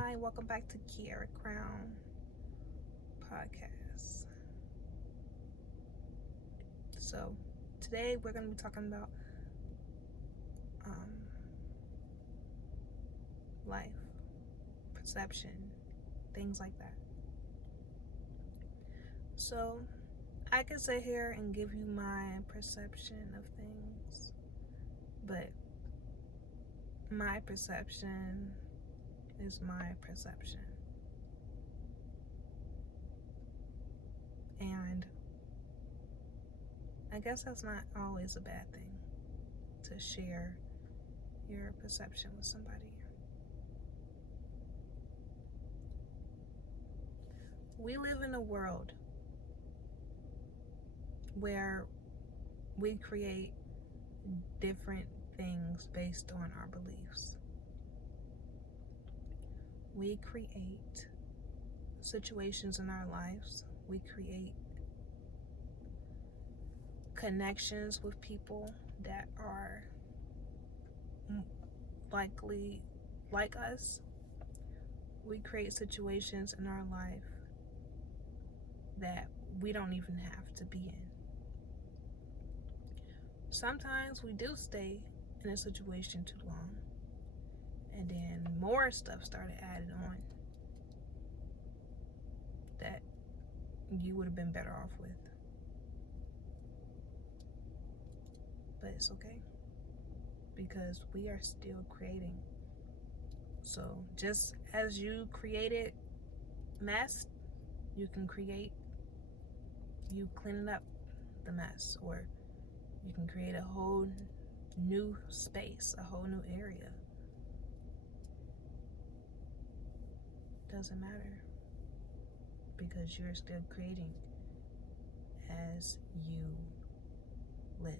Hi, welcome back to Kierra Crown Podcast. So, today we're going to be talking about life, perception, things like that. So, I can sit here and give you my perception of things, but my perception is my perception. And I guess that's not always a bad thing, to share your perception with somebody. We live in a world where we create different things based on our beliefs. We create situations in our lives. We create connections with people that are likely like us. We create situations in our life that we don't even have to be in. Sometimes we do stay in a situation too long, and then more stuff started added on that you would have been better off with. But it's okay, because we are still creating. So just as you created mess, you can create you cleaning up the mess, or you can create a whole new space, a whole new area. Doesn't matter, because you're still creating as you live.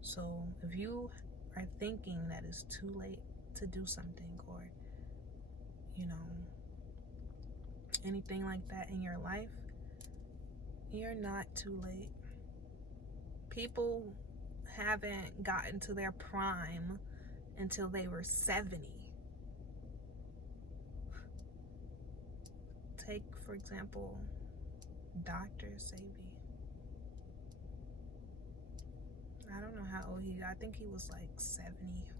So if you are thinking that it's too late to do something, or anything like that in your life, you're not too late. People haven't gotten to their prime until they were 70. Take, for example, Dr. Sebi. I don't know how old he got. I think he was like 70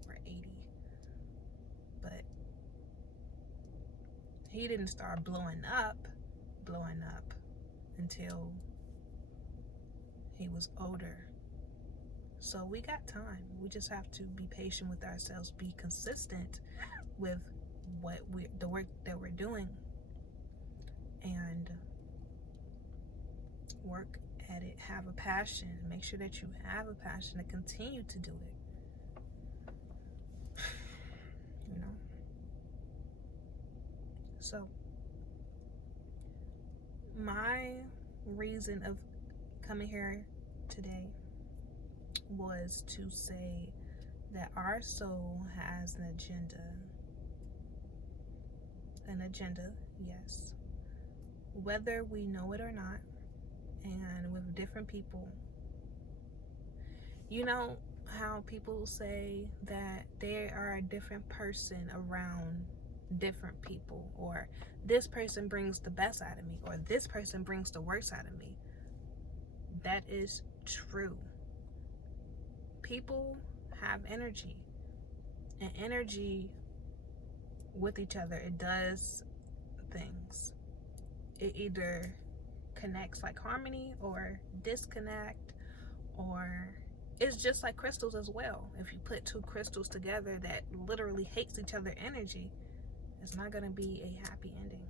or 80. But he didn't start blowing up until he was older. So we got time. We just have to be patient with ourselves, be consistent with the work that we're doing, and work at it. Have a passion. Make sure that you have a passion to continue to do it. So my reason of coming here today was to say that our soul has an agenda. An agenda, yes. Whether we know it or not, and with different people. You know how people say that they are a different person around different people, or this person brings the best out of me, or this person brings the worst out of me. That is true. People have energy, and energy with each other, it does things. It either connects like harmony, or disconnect, or it's just like crystals as well. If you put two crystals together that literally hates each other energy, it's not going to be a happy ending.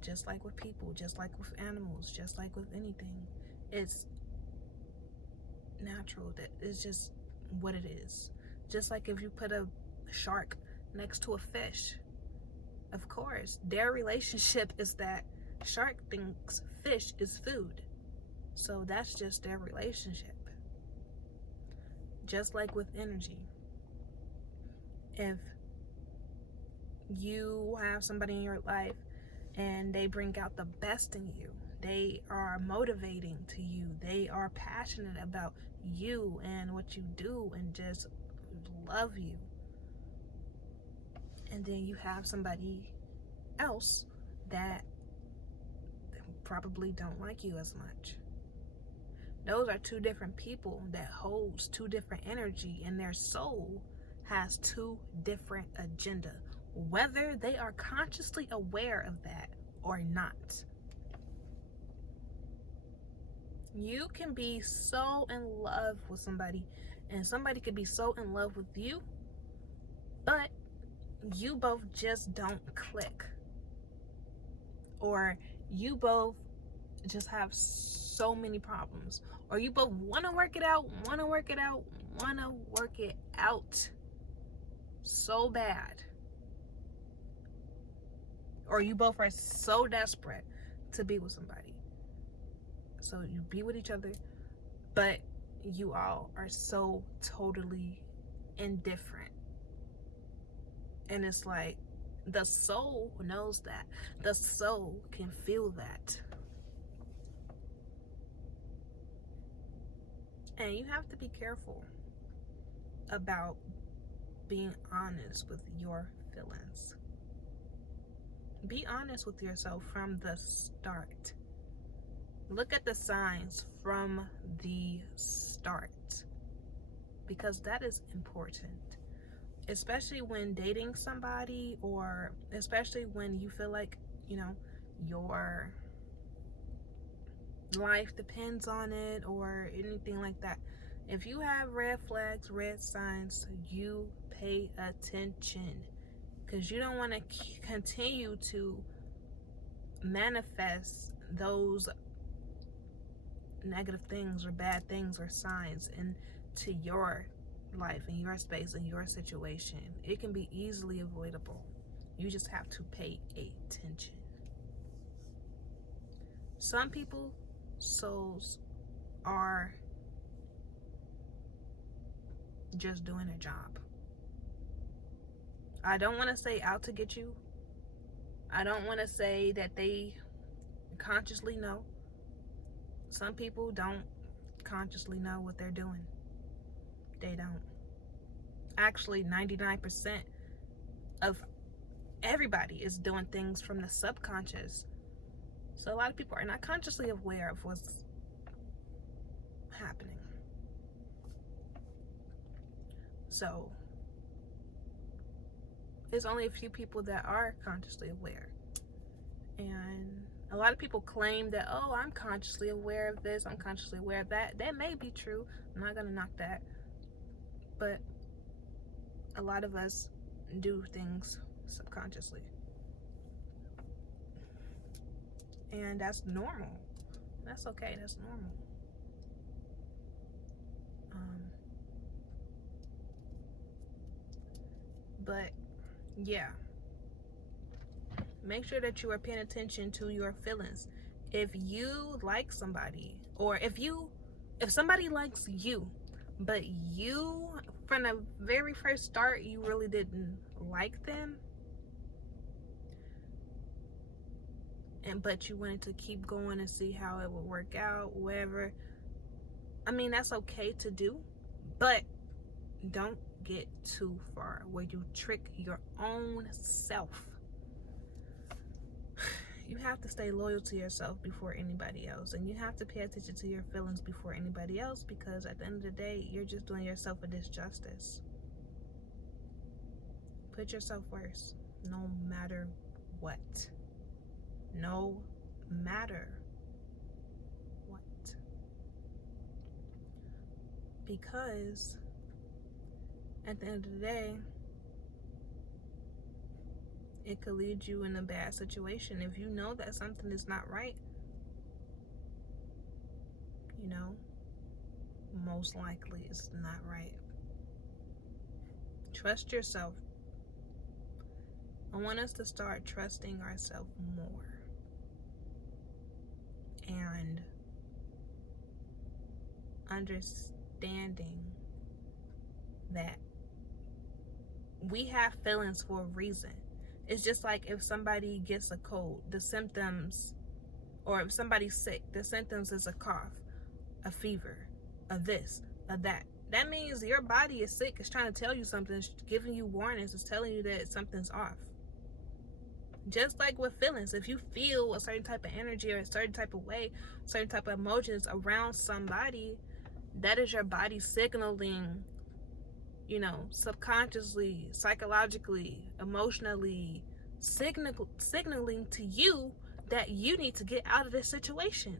Just like with people, just like with animals, just like with anything. It's natural. That it's just what it is. Just like if you put a shark next to a fish, of course, their relationship is that shark thinks fish is food. So that's just their relationship. Just like with energy. If you have somebody in your life and they bring out the best in you, they are motivating to you, they are passionate about you and what you do, and just love you, And then you have somebody else that probably don't like you as much. Those are two different people that holds two different energy, and their soul has two different agenda, whether they are consciously aware of that or not. You can be so in love with somebody, and somebody could be so in love with you, but you both just don't click. Or you both just have so many problems. Or you both want to work it out so bad. Or you both are so desperate to be with somebody. So you be with each other, but you all are so totally indifferent. And it's like, the soul knows that. The soul can feel that. And you have to be careful about being honest with your feelings. Be honest with yourself from the start. Look at the signs from the start, because that is important. Especially when dating somebody, or especially when you feel like, your life depends on it or anything like that. If you have red flags, red signs, you pay attention, because you don't want to continue to manifest those negative things or bad things or signs into your life, in your space, in your situation. It can be easily avoidable. You just have to pay attention. Some people's souls are just doing their job. I don't want to say out to get you. I don't want to say that they consciously know. Some people don't consciously know what they're doing. They don't. Actually, 99% of everybody is doing things from the subconscious. So a lot of people are not consciously aware of what's happening. So there's only a few people that are consciously aware. And a lot of people claim that, oh, I'm consciously aware of this, I'm consciously aware of that. That may be true. I'm not going to knock that. But a lot of us do things subconsciously. And that's normal. That's okay. That's normal. But yeah, make sure that you are paying attention to your feelings. If you like somebody, or if somebody likes you, but you, from the very first start, you really didn't like them, but you wanted to keep going and see how it would work out, whatever. I mean, that's okay to do, but don't get too far where you trick your own self. You have to stay loyal to yourself before anybody else, and you have to pay attention to your feelings before anybody else, because at the end of the day, you're just doing yourself a disjustice. Put yourself first, no matter what. No matter what. Because at the end of the day, it could lead you in a bad situation. If you know that something is not right, most likely it's not right. Trust yourself. I want us to start trusting ourselves more. And understanding that we have feelings for a reason. It's just like if somebody gets a cold, the symptoms, or if somebody's sick, the symptoms is a cough, a fever, a this, a that. That means your body is sick. It's trying to tell you something. It's giving you warnings. It's telling you that something's off. Just like with feelings, if you feel a certain type of energy or a certain type of way, certain type of emotions around somebody, that is your body signaling, subconsciously, psychologically, emotionally, signaling to you that you need to get out of this situation.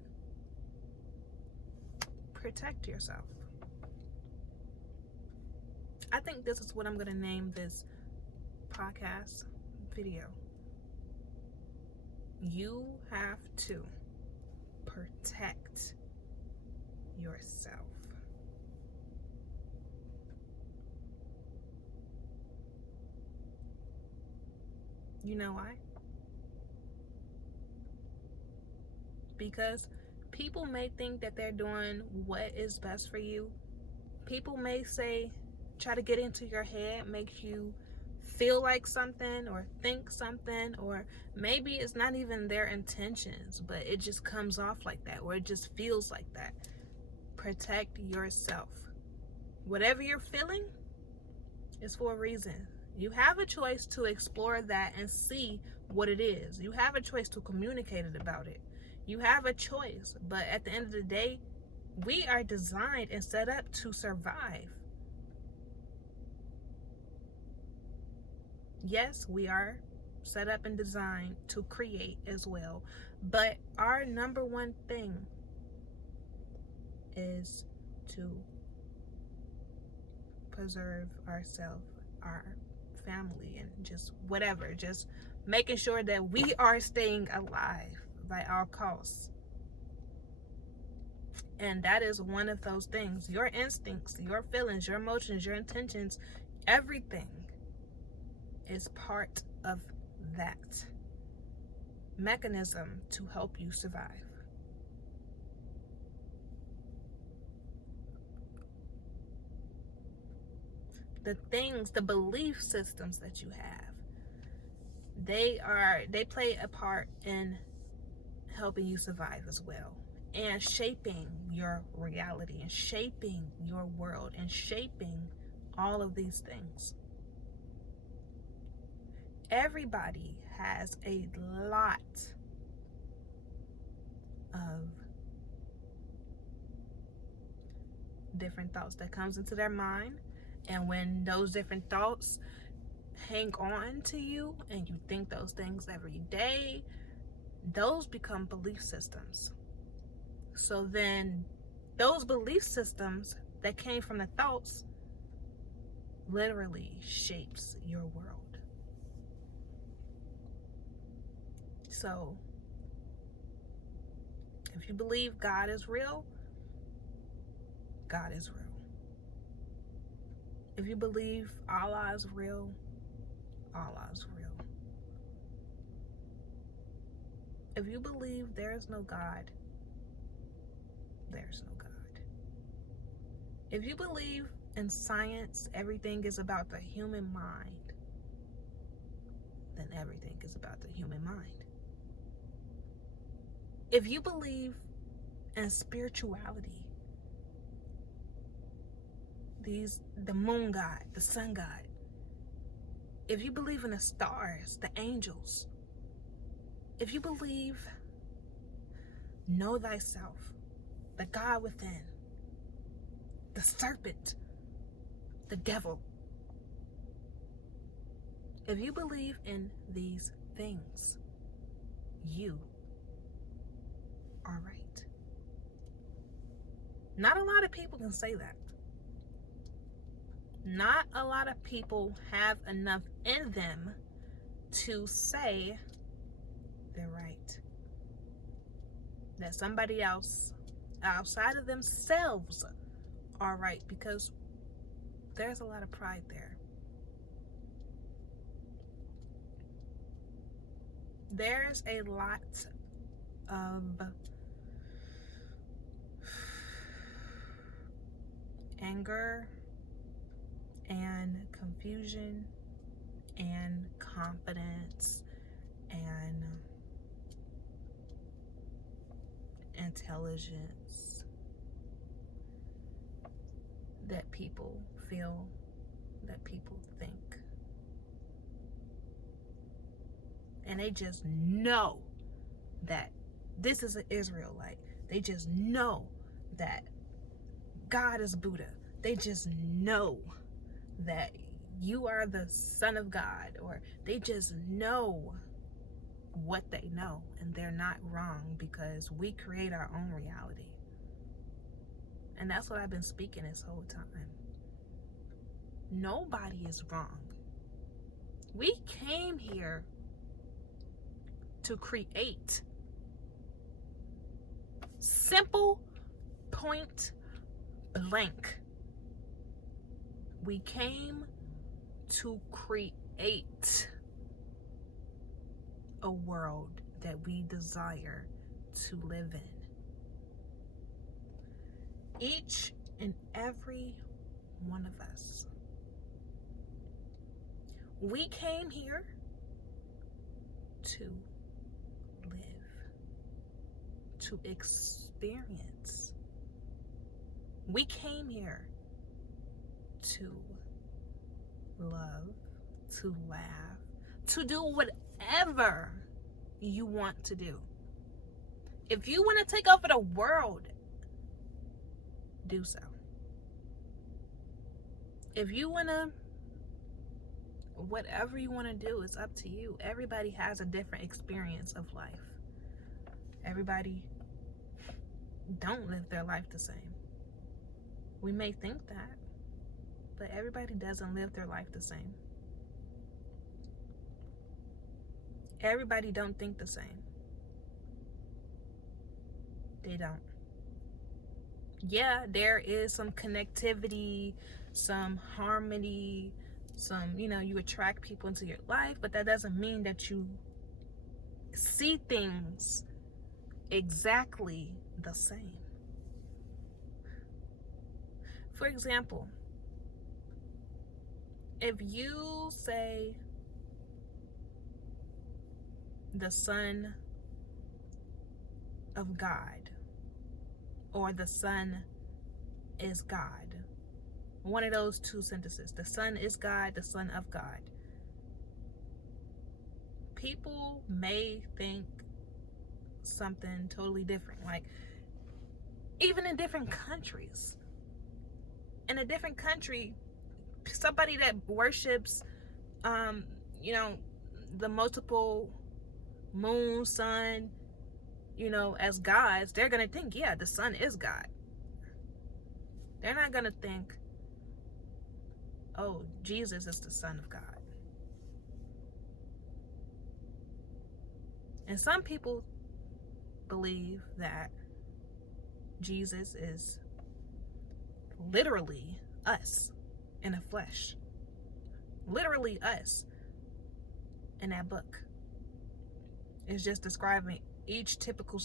Protect yourself. I think this is what I'm going to name this podcast video. You have to protect yourself. You know why? Because people may think that they're doing what is best for you. People may try to get into your head, make you feel like something or think something, or maybe it's not even their intentions, but it just comes off like that, or it just feels like that. Protect yourself. Whatever you're feeling is for a reason. You have a choice to explore that and see what it is. You have a choice to communicate about it. You have a choice, but at the end of the day, we are designed and set up to survive. Yes, we are set up and designed to create as well, but our number one thing is to preserve ourselves, our family, and just whatever, just making sure that we are staying alive by all costs. And that is one of those things. Your instincts, your feelings, your emotions, your intentions, everything is part of that mechanism to help you survive. The things, the belief systems that you have, they play a part in helping you survive as well, and shaping your reality, and shaping your world, and shaping all of these things. Everybody has a lot of different thoughts that comes into their mind, and when those different thoughts hang on to you and you think those things every day, those become belief systems. So then those belief systems that came from the thoughts literally shapes your world. So if you believe God is real, God is real. If you believe Allah is real, Allah is real. If you believe there is no God, there's no God. If you believe in science, everything is about the human mind, then everything is about the human mind. If you believe in spirituality, the moon god, the sun god, if you believe in the stars, the angels, if you believe, know thyself, the God within, the serpent, the devil, if you believe in these things, you are right. Not a lot of people can say that. Not a lot of people have enough in them to say they're right. That somebody else outside of themselves are right, because there's a lot of pride there. There's a lot of anger and confusion and confidence and intelligence. that people feel, that people think. And they just know that this is an Israelite. They just know that God is Buddha. They just know that you are the Son of God, or they just know what they know, and they're not wrong, because we create our own reality. And that's what I've been speaking this whole time. Nobody is wrong. We came here to create. Simple, point blank. We came to create a world that we desire to live in. Each and every one of us. We came here to live, to experience. We came here to love, to laugh, to do whatever you want to do. If you want to take over the world, do so. If you want to, whatever you want to do, it's up to you. Everybody has a different experience of life. Everybody don't live their life the same. We may think that, but everybody doesn't live their life the same. Everybody don't think the same. They don't. Yeah, there is some connectivity, some harmony, some, you attract people into your life, but that doesn't mean that you see things exactly the same. For example, if you say the Son of God, or the Son is God, one of those two sentences, the Son is God, the Son of God, people may think something totally different. Like, even in different countries, in a different country, somebody that worships the multiple moon, sun, as gods, they're gonna think, yeah, the Son is God. They're not gonna think, oh, Jesus is the Son of God. And some people believe that Jesus is literally us in the flesh. Literally us in that book. It's just describing each typical